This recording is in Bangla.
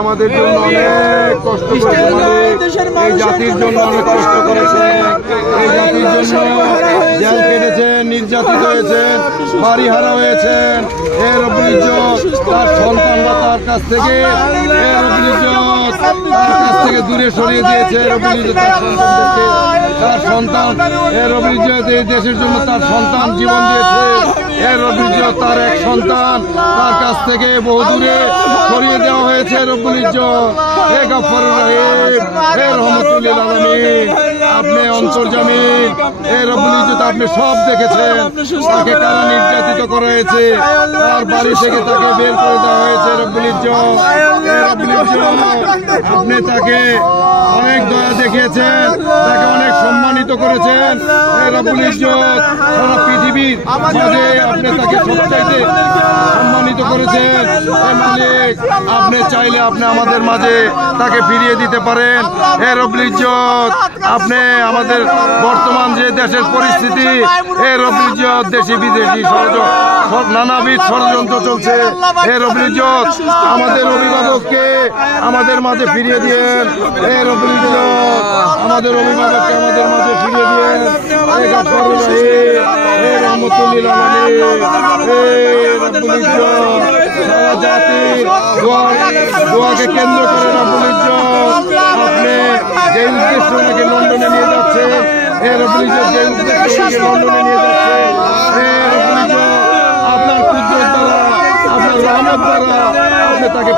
আমাদের জন্য অনেক কষ্ট করেছেন, এই জাতির জন্য অনেক কষ্ট করেছেন, এই জাতির জন্য জেল কেটেছেন, নির্যাতিত হয়েছেন, বাড়ি হারা হয়েছেন। এর অভিযোগ তার সন্তানরা তার কাছ থেকে দূরে সরিয়ে দিয়েছে। তার সন্তান এর অভিযোগ এই দেশের জন্য তার সন্তান জীবন দিয়েছে। এর অভিযোগ তার এক সন্তান তার কাছ থেকে বহু দূরে সরিয়ে দেওয়া হয়েছে। রব্বুল ইজ্জত হে গফফারুর রহিম হে রহমাতুল আলামিন, আপনি অন্তর্জামিন। হে রব্বুল ইজ্জত আপনি সব দেখেছেন। তাকে কারা নির্যাতিত করা হয়েছে, তার বাড়ি থেকে তাকে বের করে দেওয়া হয়েছে। রব্বুল ইজ্জত হে রব্বুল ইজ্জত আপনি তাকে অনেক দয়া দেখিয়েছেন, তাকে অনেক সম্মানিত করেছেন। হে রব্বুল ইজ্জত সারা পৃথিবীর মাঝে আপনি তাকে সবচাইতে সম্মানিত করেছেন। হে মালিক, আপনি চাইলে আপনি আমাদের মাঝে তাকে ফিরিয়ে দিতে পারেন। হে রব্বুল ইজ্জত আপনি আমাদের বর্তমান যে দেশের পরিস্থিতি, হে রব্বুল ইজ্জত দেশি বিদেশি নানাবিধ ষড়যন্ত্র চলছে। হে রব্বুল ইজ্জত আমাদের অভিভাবককে আমাদের মাঝে ফিরিয়ে দিয়েন। হে রব্বুল ইজ্জত আমাদের অভিভাবককে আমাদের মাঝে ফিরিয়ে দিয়েন। হে গফফারুর রহিম হে রহমাতুল আলামিন, হে রব্বুল ইজ্জত সারা জাতির দোয়াকে কেন্দ্র করে রব্বুল ইজ্জত আপনি যে উদ্দেশ্য ওনাকে লন্ডনে নিয়ে যাচ্ছেন, হে রব্বুল ইজ্জত যে উদ্দেশ্য ওনাকে লন্ডনে নিয়ে যাচ্ছেন, হে রব্বুল ইজ্জত আপনার কুদরত দ্বারা আপনার রহমত দ্বারা আপনি তাকে